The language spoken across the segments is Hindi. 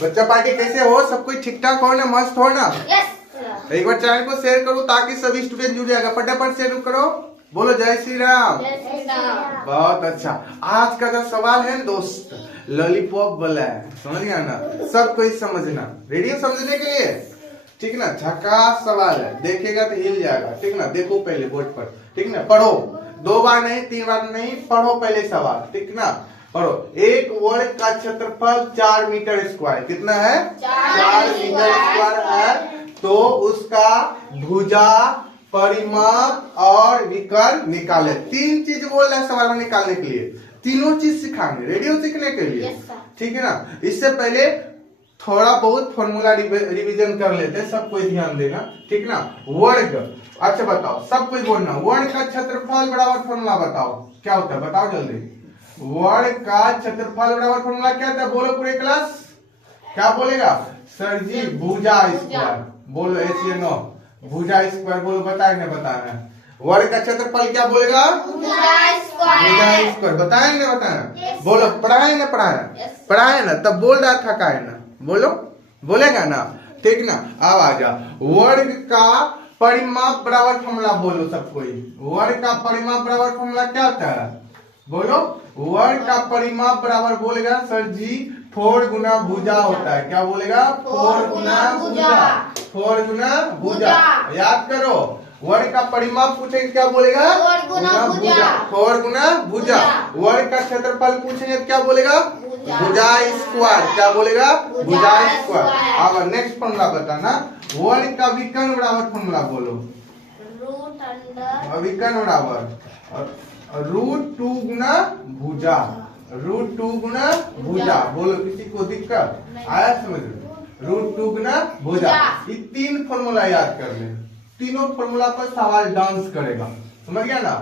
बच्चा पार्टी कैसे हो? सब कुछ ठीक ठाक हो ना? मस्त हो ना? यस। एक बार चैनल को शेयर करो ताकि सभी स्टूडेंट जुड़ जाएगा। फटाफट शेयर करो। बोलो जय श्री राम। जय श्री राम। बहुत अच्छा। आज का जो सवाल है दोस्त, लॉलीपॉप वाला है, समझ गया ना? सब कोई समझना, रेडी हो समझने के लिए? ठीक ना? झकास सवाल है, देखेगा तो हिल जाएगा। ठीक ना? देखो पहले बोर्ड पर, ठीक ना? पढ़ो, 2 बार नहीं 3 बार नहीं, पढ़ो पहले सवाल, ठीक ना? पढ़ो। एक वर्ग का क्षेत्रफल 4 मीटर स्क्वायर कितना है? 4 मीटर स्क्वायर है। तो उसका भुजा, परिमाप और विकर्ण निकाले। 3 चीज बोल रहा है सवाल में निकालने के लिए। तीनों चीज सिखाएंगे, रेडी हो सीखने के लिए? ठीक है ना? इससे पहले थोड़ा बहुत फॉर्मूला रिवीजन कर लेते हैं, सब कोई ध्यान देना, ठीक ना? वर्ग, अच्छा बताओ, सब कोई बोलना, वर्ग का क्षेत्रफल बराबर फॉर्मूला बताओ क्या होता है, बताओ जल्दी। वर्ग का क्षेत्रफल बराबर फॉर्मूला क्या होता है? बोलो पूरे क्लास, क्या बोलेगा? सर जी भुजा स्क्वायर, बोलो एच-ए-नो, भुजा स्क्वायर बोलो, बताए ना बताना। वर्ग का क्षेत्रफल क्या बोलेगा? भुजा स्क्वायर, बताए ना बताना। बोलो पढ़ाए ना पढ़ाया? पढ़ाए ना, तब बोल रहा था का है ना? बोलो, बोलेगा ना? ठीक ना? अब आ जा, वर्ग का परिमाप बराबर फॉर्मूला बोलो सब कोई। वर्ग का परिमाप बराबर फॉर्मूला क्या होता है? बोलो, वर्ग का परिमाप बराबर बोलेगा सर जी 4 गुना भुजा होता है। क्या बोलेगा? 4 गुना भुजा, 4 गुना भुजा। याद करो, वर्ग का परिमाप पूछेंगे क्या बोलेगा? 4 गुना भुजा, 4 गुना भुजा। वर्ग का क्षेत्रफल पूछेंगे क्या बोलेगा? भुजा स्क्वायर, क्या बोलेगा? भुजा स्क्वायर। अब नेक्स्ट फॉर्मूला बताना, वर्ग का विकर्ण बराबर फॉर्मूला बोलो। विकर्ण बराबर √2 गुना भुजा, √2 गुना भुजा। बोलो, किसी को दिक्कत आया समझ लो? √2 गुना भुजा। ये 3 फॉर्मूला याद कर ले, तीनों फॉर्मूला पर सवाल डांस करेगा, समझ गया ना?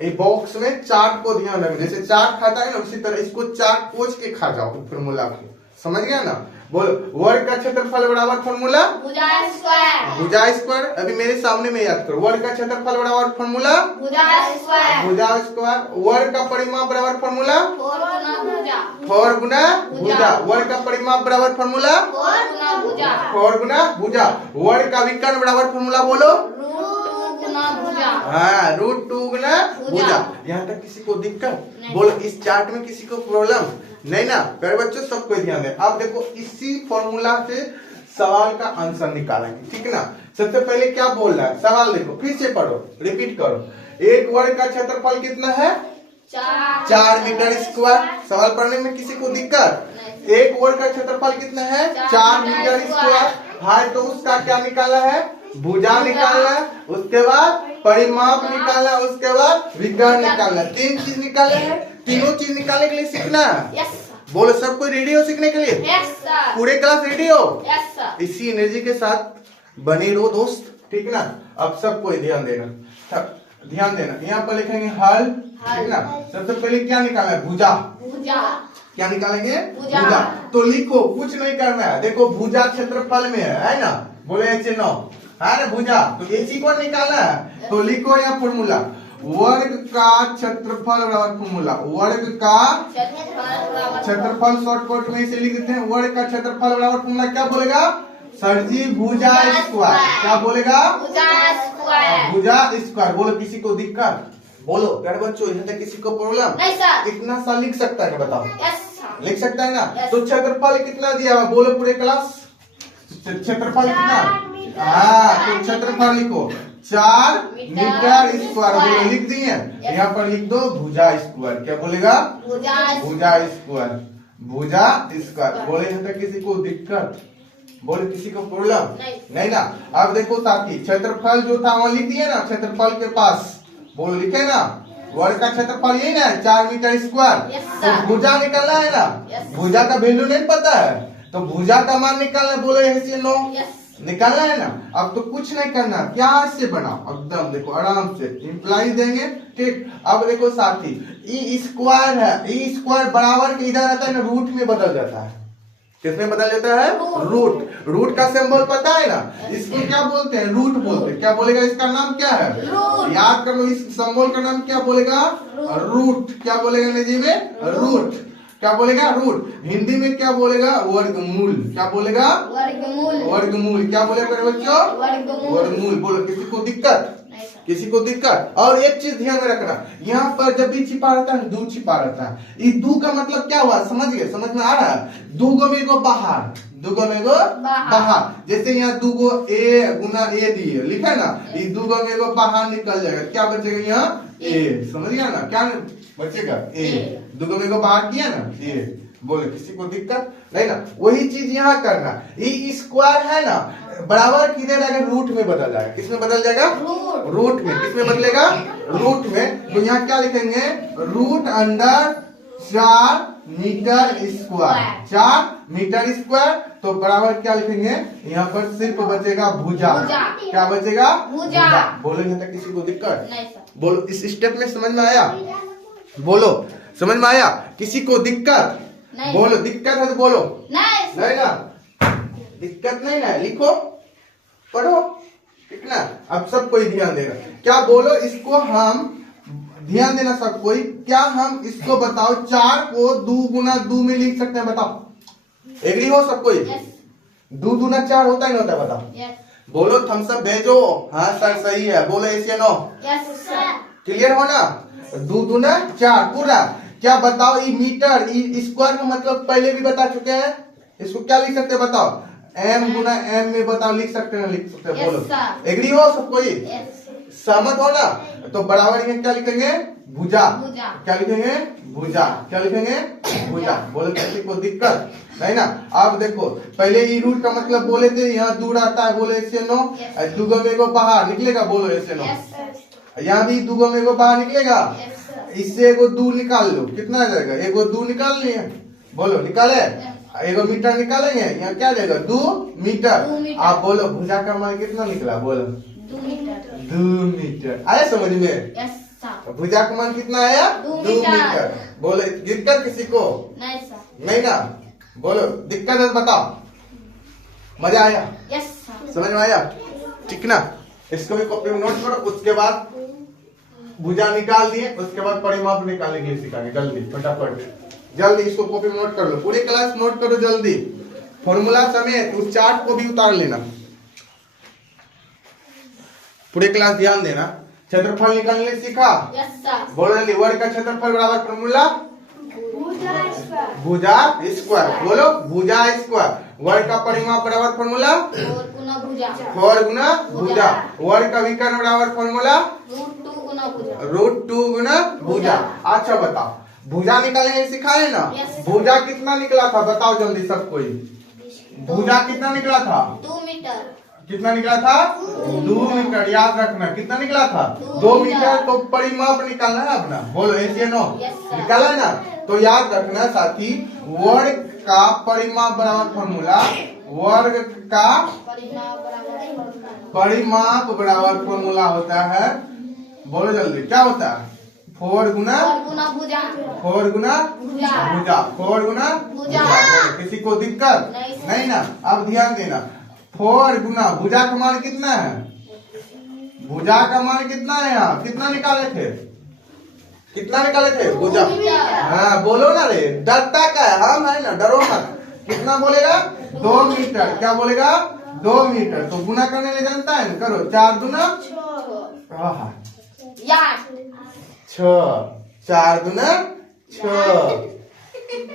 एक बॉक्स में चार्ट को ध्यान रखना, जैसे चार्ट खाता है ना उसी तरह इसको चार्ट पोंछ के खा जाओ फॉर्मूला को, समझ गया ना? बोलो, वर्ग का क्षेत्रफल बराबर फॉर्मूला भुजा स्क्वायर, भुजा स्क्वायर। अभी मेरे सामने में याद करो, वर्ग का क्षेत्रफल बराबर फॉर्मूला भुजा स्क्वायर, भुजा स्क्वायर। वर्ग का परिमाप बराबर फॉर्मूला 4 गुना भुजा, 4 गुना भुजा। वर्ग का परिमाप बराबर फॉर्मूला 4 गुना भुजा, 4 गुना भुजा। वर्ग का विकर्ण बराबर फॉर्मूला बोलो √2 गुना भुजा। हाँ, √2 गुना भुजा। यहाँ तक किसी को दिक्कत? बोलो, इस चार्ट में किसी को प्रॉब्लम नहीं ना? प्यारे बच्चों सब कोई ध्यान दे। अब देखो, इसी फॉर्मूला से सवाल का आंसर निकालेंगे, ठीक ना? सबसे पहले क्या बोल रहा है सवाल, देखो फिर से पढ़ो, रिपीट करो। एक वर्ग का क्षेत्रफल कितना है? 4 मीटर स्क्वायर। सवाल पढ़ने में किसी को दिक्कत? एक वर्ग का क्षेत्रफल कितना है? 4 मीटर स्क्वायर है। तो उसका क्या निकाला है? भुजा निकालना है, उसके बाद परिमाप निकालना, उसके बाद विकर्ण निकालना। 3 चीज निकाले हैं, तीनों चीज निकालने के लिए सीखना है। बोलो, सब कोई रेडी हो सीखने के लिए? पूरे क्लास रेडी हो? इसी एनर्जी के साथ बने रहो दोस्त, ठीक ना? अब सब कोई ध्यान देना, ध्यान देना। यहाँ पर लिखेंगे हल, ठीक ना? सबसे पहले क्या निकालना है? भुजा। क्या निकालेंगे? भुजा। तो लिखो, कुछ नहीं करना है। देखो भुजा क्षेत्रफल में है ना? बोले एच-ए-नो, है ना? भुजा, तो एच को निकालना है। तो लिखो यहाँ फॉर्मूला, वर्ग का क्षेत्रफल बराबर फॉर्मूला, वर्ग का क्षेत्रफल शॉर्टकट में इसे लिख देते हैं। वर्ग का क्षेत्रफल बराबर फॉर्मूला क्या बोलेगा? सर जी भुजा स्क्वायर। क्या बोलेगा? भुजा स्क्वायर। बोलो, किसी को दिक्कत? बोलो प्यारे बच्चों, यहाँ तक किसी को प्रॉब्लम? इतना सा लिख सकता है, बताओ? लिख सकता है ना? तो क्षेत्रफल कितना दिया हुआ? बोलो पूरे क्लास, क्षेत्रफल कितना? हाँ, तो क्षेत्रफल लिखो 4 मीटर स्क्वायर। बोलो, लिख दिए? यहाँ पर लिख दो भुजा स्क्वायर। क्या बोलेगा? भुजा स्क्वायर, भुजा स्क्वायर। बोले, यहाँ तक किसी को दिक्कत? बोले, किसी को प्रॉब्लम नहीं ना? अब देखो साथी, क्षेत्रफल जो था वहाँ लिख दिए ना, क्षेत्रफल के पास। बोलो, लिखे ना? वर्ग का क्षेत्रफल यही ना, 4 मीटर स्क्वायर। तो भुजा निकलना है ना? भुजा का वैल्यू नहीं पता है, तो भुजा का मान निकालना। बोलो एच-ए-नो, निकालना है ना? अब तो कुछ नहीं करना, प्यार से बनाओ एकदम, देखो आराम से इम्प्लाई देंगे, ठीक? अब देखो साथी, ई स्क्वायर है, ई स्क्वायर बराबर के इधर आता है ना, रूट में बदल जाता है। किसमें बदल जाता है? रूट। रूट का सिंबल पता है ना? इसको क्या बोलते हैं? रूट बोलते हैं। क्या बोलेगा? इसका नाम क्या है? याद कर लो, इस सिंबल का नाम क्या बोलेगा? रूट। क्या बोलेगा अंग्रेजी में? रूट। क्या बोलेगा रूट। हिंदी में क्या बोलेगा वर्गमूल। क्या बोलेगा वर्गमूल। वर्गमूल। क्या बोले मेरे बच्चों वर्गमूल। वर्गमूल। बोलो किसी को दिक्कत नहीं सर। किसी को दिक्कत। और एक चीज ध्यान में रखना, यहाँ पर जब भी छिपा रहता है दू छिपा रहता है। इस दू का मतलब क्या हुआ समझ गए, समझ में आ रहा है। दू गो में एगो बाहर, दू गो में एगो बाहर। जैसे यहाँ दू गो ए गुना ए दिए लिखा है ना, इस दू गो में एगो बाहर निकल जाएगा, क्या बचेगा यहाँ ए। समझ गया ना, क्या बचेगा ए। दू गो में एगो बाहर किया ना ए। बोले किसी को दिक्कत नहीं ना। वही चीज यहाँ करना, ये स्क्वायर है ना बराबर किधर आएगा रूट में बदल जाएगा। किसमें बदल जाएगा रूट में। किसमें बदलेगा रूट में। तो यहाँ क्या लिखेंगे root under 4 meter square. 4 meter square तो बराबर क्या लिखेंगे यहाँ पर सिर्फ बचेगा भुजा। क्या बचेगा भुजा। बोलो यहाँ तक किसी को दिक्कत नहीं सर। बोलो इस स्टेप में समझ में आया। बोलो समझ में आया किसी को दिक्कत नहीं। बोलो दिक्कत है तो बोलो नहीं सर। नहीं ना, दिक्कत नहीं ना, लिखो पढ़ो ठीक ना। अब सब कोई ध्यान देगा। क्या बोलो इसको हम ध्यान देना सब कोई। क्या हम इसको बताओ 4 को 2 गुना 2 में लिख सकते हैं बताओ। एग्री हो सब कोई। यस 2 दूना 4 होता है नहीं होता बताओ। यस बोलो थम्स अप भेजो। हाँ सर सही है। बोलो ऐसे नो यस सर। क्लियर हो ना। 2 दूना 4 पूरा। क्या बताओ ये मीटर स्क्वायर का मतलब पहले भी बता चुके हैं। इसको क्या लिख सकते हैं बताओ। एम गुना एम में बताओ लिख सकते हैं लिख सकते हैं। बोलो एग्री हो सब कोई सहमत हो ना। तो बराबर यहाँ क्या लिखेंगे भुजा। क्या लिखेंगे भुजा। क्या लिखेंगे भुजा। बोलो किसी को दिक्कत नहीं ना। अब देखो पहले ये रूट का मतलब बोले थे यहाँ दूर आता है बोले ऐसे नो। दुगो में को बाहर निकलेगा बोलो ऐसे नो। यहाँ भी दुगो में को बाहर निकलेगा। इससे एगो 2 निकाल लो कितना आ जाएगा। एगो 2 निकाल लिए बोलो निकाले। एगो मीटर निकालेंगे यहाँ क्या जाएगा 2 मीटर। आप बोलो भुजा का मान कितना निकला बोलो 2 मीटर। आया समझ में। Yes sir. भुजा का मान कितना आया 2 मीटर। बोलो दिक्कत किसी को नहीं सर। नहीं ना। बोलो दिक्कत है तो बताओ। मजा आया यस सर। समझ में आया ठीक ना। इसको भी कॉपी में नोट करो। उसके बाद भुजा निकाल दिए उसके बाद परिमाप निकालने के लिए सिखाएंगे। जल्दी फटाफट जल्दी इसको कॉपी में नोट कर लो। पूरी क्लास नोट करो जल्दी। फॉर्मूला समेत उस चार्ट को भी उतार लेना। पूरी क्लास ध्यान देना। क्षेत्रफल निकालने सीखा। Yes sir. बोलो जल्दी। वर्ग का क्षेत्रफल बराबर फॉर्मूला भुजा स्क्वायर। बोलो भुजा स्क्वायर। वर्ग का परिमाप बराबर फॉर्मूला 4 गुना भुजा। 4 गुना भुजा। वर्ग का विकर्ण बराबर फॉर्मूला रूट 2 गुना भुजा। अच्छा बताओ भुजा निकालने सिखाए ना। Yes, sir. भुजा कितना निकला था बताओ जल्दी सब कोई। भुजा कितना निकला था 2 मीटर। कितना निकला था 2 मीटर। याद रखना कितना निकला था 2 मीटर। तो परिमाप निकालना है अपना। बोलो ऐसे नो Yes, sir. निकाला है ना। तो याद रखना साथी वर्ग का परिमाप बराबर फॉर्मूला वर्ग का परिमाप बराबर फॉर्मूला होता है। बोलो जल्दी क्या होता है 4 गुना भुजा। 4 गुना भुजा। भुजा। 4 गुना भुजा। बोलो, किसी को दिक्कत नहीं ना। अब ध्यान देना 4 गुना भुजा का मान कितना है। भुजा का मान कितना है यहाँ कितना निकाले थे कितना निकाले थे भुजा। हाँ बोलो ना रे डरता का है हम है ना डरो मत। कितना बोलेगा 2 मीटर। क्या बोलेगा 2 मीटर। तो गुना करने ले जानता है ना करो 4 गुना 6 4 गुना 6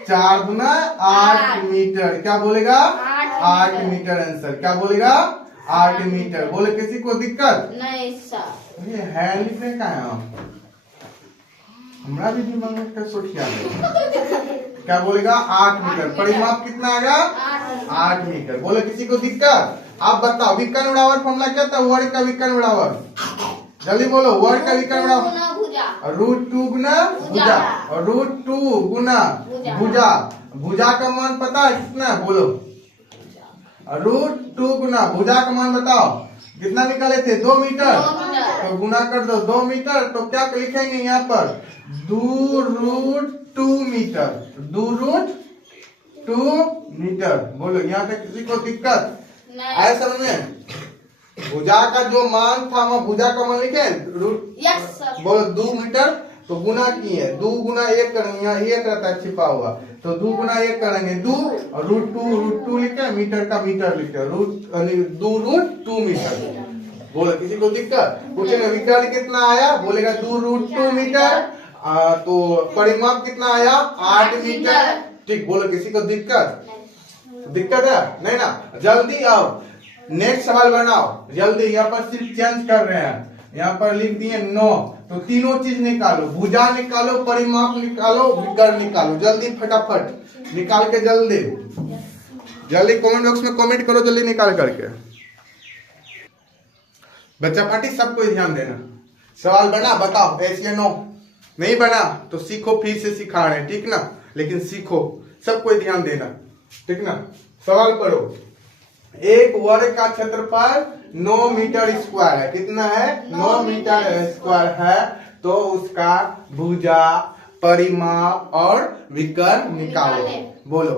4 गुना 8 मीटर। क्या बोलेगा 8 मीटर आंसर। क्या बोलेगा 8 मीटर। बोले किसी को दिक्कत नहीं सर। ये है लिखने का है हमरा भी दिमाग में क्या सोचिया क्या बोलेगा 8 मीटर। परिमाप कितना आएगा 8 मीटर। बोले किसी को दिक्कत। आप बताओ विकर्ण बराबर फॉर्मूला क्या था वर्ग का विकर्ण बराबर जल्दी बोलो। वर्ग का विकर्ण बराबर रूट 2 गुना भुजा और रूट 2 गुना भुजा। भुजा का मान पता है कितना है बोलो। रूट 2 गुना भुजा का मान बताओ कितना निकाले थे 2 मीटर। तो गुना कर दो 2 मीटर। तो क्या लिखेंगे यहाँ पर 2 रूट 2 मीटर। 2 root 2 metre. बोलो यहाँ तक किसी को दिक्कत आया समझ में। भुजा का जो मान था वहाँ भुजा का मान लिखे यस सर। बोलो 2 मीटर। तो गुना किए 2 गुना 1 करेंगे यहाँ 1 रहता है छिपा हुआ तो 2 गुना 1 करेंगे 2 और रूट टू लिखे, मीटर का मीटर लिखे, रूट 2 मीटर। बोलो किसी को दिक्कत? पूछेंगे विकर्ण कितना आया, बोलेगा 2 रूट 2 मीटर। तो परिमाप कितना आया 8 मीटर। ठीक, बोलो किसी को दिक्कत? दिक्कत है नहीं ना? जल्दी आओ, नेक्स्ट सवाल बनाओ जल्दी। यहाँ पर सिर्फ चेंज कर रहे हैं, यहाँ पर लिख दिए 9। तो तीनों चीज निकालो, भुजा निकालो, परिमाप निकालो, विकर्ण निकालो, जल्दी फटाफट निकाल के जल्दी जल्दी कमेंट बॉक्स में कमेंट करो जल्दी निकाल करके। बच्चा पार्टी सबको ध्यान देना। सवाल बना बताओ, यस या नो? नहीं बना तो सीखो, फिर से सिखा रहे हैं, ठीक ना? लेकिन सीखो, सबको ध्यान देना, ठीक ना? सवाल पढ़ो। एक वर्ग का क्षेत्रफल 9 मीटर स्क्वायर है। कितना है? 9 मीटर स्क्वायर है। तो उसका भुजा, परिमाप और विकर्ण निकालो। बोलो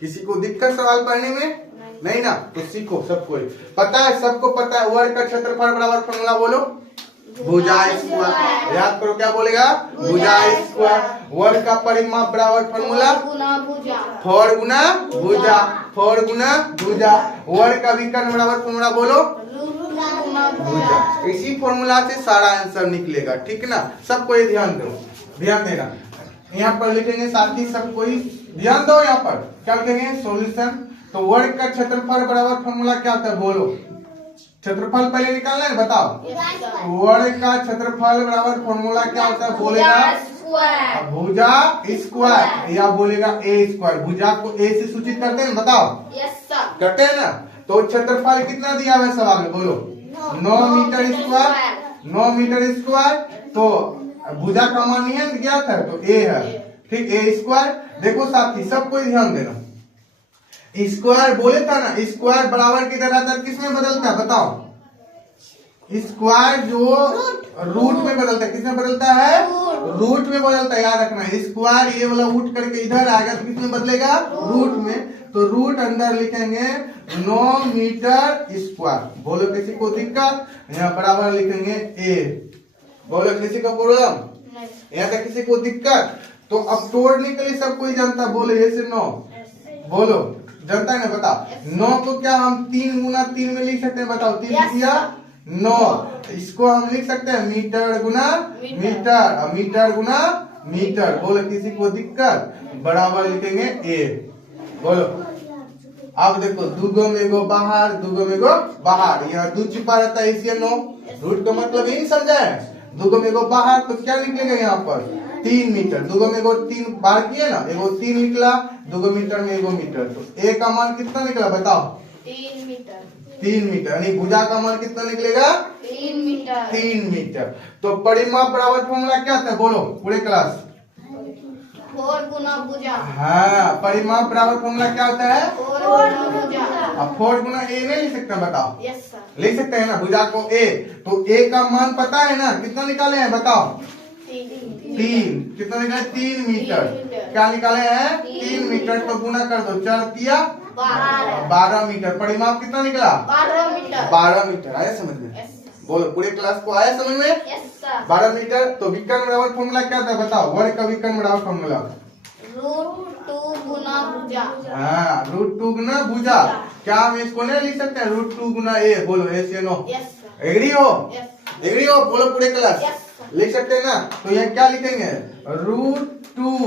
किसी को दिक्कत सवाल पढ़ने में? नहीं ना? तो सीखो, सबको पता है, सबको पता है। वर्ग का क्षेत्रफल बराबर फॉर्मूला बोलो, भुजा स्क्वायर। याद करो क्या बोलेगा? भुजा स्क्वायर। वर्ग का परिमाप बराबर फॉर्मूला 4 गुना भुजा, 4 गुना भुजा। वर्ग का विकर्ण बराबर फॉर्मूला बोलो भुजा। इसी फॉर्मूला से सारा आंसर निकलेगा, ठीक ना? सबको ये ध्यान दो, ध्यान देना। यहाँ पर लिखेंगे साथी, सबको ध्यान दो। यहाँ पर क्या लिखेंगे? सॉल्यूशन। तो वर्ग का क्षेत्रफल बराबर फॉर्मूला क्या होता है बोलो? क्षेत्रफल पहले निकालना है, बताओ। वर्ग का क्षेत्रफल बराबर फॉर्मूला क्या होता है बोलेगा? भुजा स्क्वायर या बोलेगा ए स्क्वायर। भुजा को ए से सूचित करते हैं, बताओ। करते हैं ना? तो क्षेत्रफल कितना दिया हुआ है सवाल में बोलो? 9 मीटर स्क्वायर। 9 metre square. तो भुजा का मान नहीं गया था, तो ए है, ठीक। ए स्क्वायर। देखो साथी सबको ध्यान देना, स्क्वायर बोले था ना, स्क्वायर बराबर किधर आता है, किसमें बदलता है बताओ? स्क्वायर जो रूट में बदलता है, किसमें बदलता है? रूट में बदलता है, याद रखना। स्क्वायर ये वाला उठ करके इधर आएगा तो किसमें बदलेगा? रूट में। तो रूट अंदर लिखेंगे 9 मीटर स्क्वायर। बोलो किसी को दिक्कत? यहाँ बराबर लिखेंगे ए। बोलो किसी का प्रॉब्लम? यहाँ तक किसी को दिक्कत? तो अब तोड़ने के लिए सब कोई जानता, बोलो ये से 9। बोलो जानता है ना? बताओ 9 को क्या हम 3 गुना 3 में लिख सकते हैं, बताओ? 3 किया 9। इसको हम लिख सकते हैं मीटर गुना मीटर, मीटर गुना मीटर। बोलो किसी को दिक्कत? बराबर लिखेंगे ए। बोलो अब देखो, 2 में गो बाहर, 2 में गो बाहर, यहाँ 2 छिपा रहता है, इसलिए 9। रूट का मतलब यही समझा है। 2 में गो बाहर तो क्या निकलेगा यहाँ पर? 3 मीटर। 2 में गो 3 बार किए ना, एगो 3 निकला, 2 मीटर में एगो मीटर। तो ए का मान कितना निकला बताओ? 3 मीटर। 3 मीटर। यानी भुजा का मान कितना निकलेगा? 3 मीटर। 3 मीटर। तो परिमाप बराबर फॉर्मूला क्या था बोलो पूरे क्लास? 4 गुना भुजा। हाँ, परिमाप बराबर फॉर्मूला क्या होता है? 4 गुना भुजा। अब 4 गुना ए नहीं लिख सकते बताओ? Yes sir. लिख सकते हैं ना भुजा को ए। तो ए का मान पता है ना, कितना निकाले हैं बताओ? 3। कितना निकाले? 3 मीटर। क्या निकाले हैं? 3 मीटर। तो गुना कर दो, 4 दिया 12 मीटर। परिमाप कितना निकला? 12 मीटर। 12 मीटर। आया समझ में? बोलो पूरे क्लास को आया समझ में? Yes sir. 12 मीटर। तो विकर्ण बराबर फॉर्मूला क्या था बताओ? वर्ग का विकर्ण बराबर फॉर्मूला √2 गुना भुजा। हाँ, √2 गुना भुजा। क्या हम इसको नहीं लिख सकते हैं? √2 गुना ए। बोलो यस या नो? Yes sir. एग्री हो? यस। एग्री हो? बोलो पूरे क्लास यस। लिख सकते हैं ना? तो यहाँ क्या लिखेंगे? √2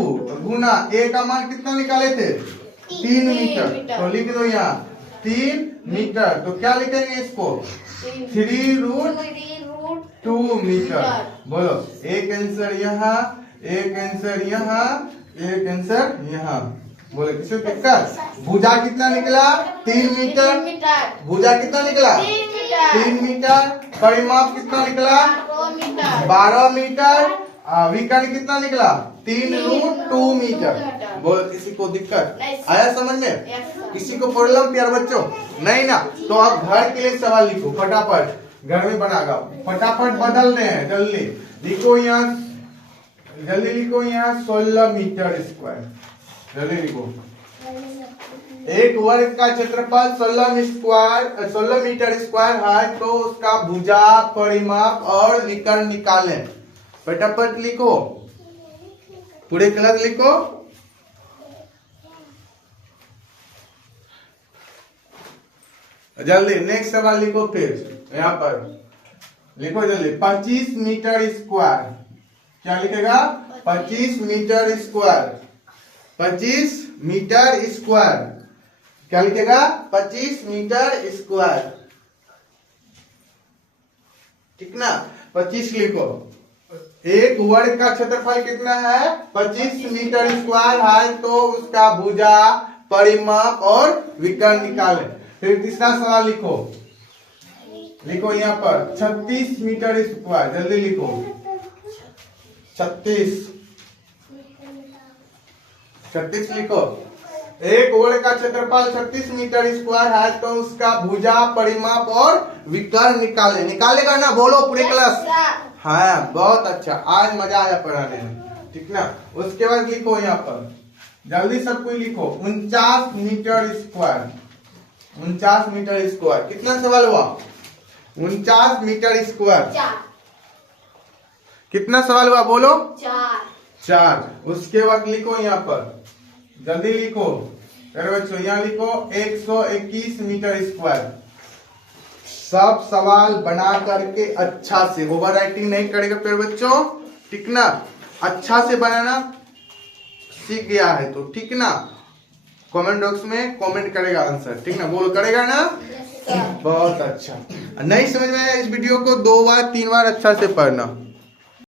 गुना ए का मान कितना निकाले थे? 3 मीटर। तो लिख दो यहाँ 3 मीटर। तो क्या लिखेंगे इसको? 3√2 मीटर। बोलो एक आंसर यहाँ, एक आंसर यहाँ, एक आंसर यहाँ। बोले किसी को दिक्कत? भुजा कितना निकला? 3 मीटर। भुजा कितना निकला? 3 मीटर। परिमाप कितना निकला? 12 मीटर। विकर्ण कितना निकला? 3√2 मीटर। बोलो किसी को दिक्कत? आया समझ में? किसी को प्रॉब्लम प्यार बच्चों? नहीं ना? तो आप घर के लिए सवाल लिखो फटाफट, घर में बनागा फटाफट बदल रहे हैं। जल्दी लिखो यहाँ, जल्दी लिखो यहाँ 16 मीटर स्क्वायर। जल्दी लिखो। एक वर्ग का क्षेत्रफल 16 मीटर स्क्वायर है। तो उसका भुजा, परिमाप और विकर्ण निकालें। फटाफट लिखो, पूरे क्लास लिखो। जल्दी नेक्स्ट सवाल लिखो फिर यहाँ पर लिखो जल्दी। 25 मीटर स्क्वायर, क्या लिखेगा? 25 मीटर स्क्वायर, 25 मीटर स्क्वायर, क्या लिखेगा? 25 मीटर स्क्वायर, ठीक ना? 25 लिखो। एक वर्ग का क्षेत्रफल कितना है? 25 मीटर स्क्वायर है, तो उसका भुजा, परिमाप और विकर्ण निकालें। फिर तीसरा सवाल लिखो, लिखो यहाँ पर 36 मीटर स्क्वायर, जल्दी लिखो 36 लिखो। एक वर्ग का क्षेत्रफल 36 मीटर स्क्वायर है, तो उसका भुजा, परिमाप और विकर्ण निकाले। निकालेगा ना? बोलो पूरी क्लास। हाँ बहुत अच्छा, आज मजा आया पढ़ाने में, ठीक ना? उसके बाद लिखो यहाँ पर जल्दी सब कोई लिखो 49 मीटर स्क्वायर, 49 मीटर स्क्वायर। कितना सवाल हुआ? 49 मीटर स्क्वायर। कितना सवाल हुआ बोलो? 4। उसके बाद लिखो यहाँ पर जल्दी लिखो मेरे बच्चों, यहाँ लिखो 121 मीटर स्क्वायर। सब सवाल बना करके अच्छा से, ओवर राइटिंग नहीं करेगा मेरे बच्चों, ठीक ना? अच्छा से बनाना सीख गया है तो ठीक ना? कमेंट बॉक्स में कमेंट करेगा आंसर, ठीक ना? बोलो करेगा ना? बहुत अच्छा। नहीं समझ में आया इस वीडियो को 2 बार 3 बार अच्छा से पढ़ना।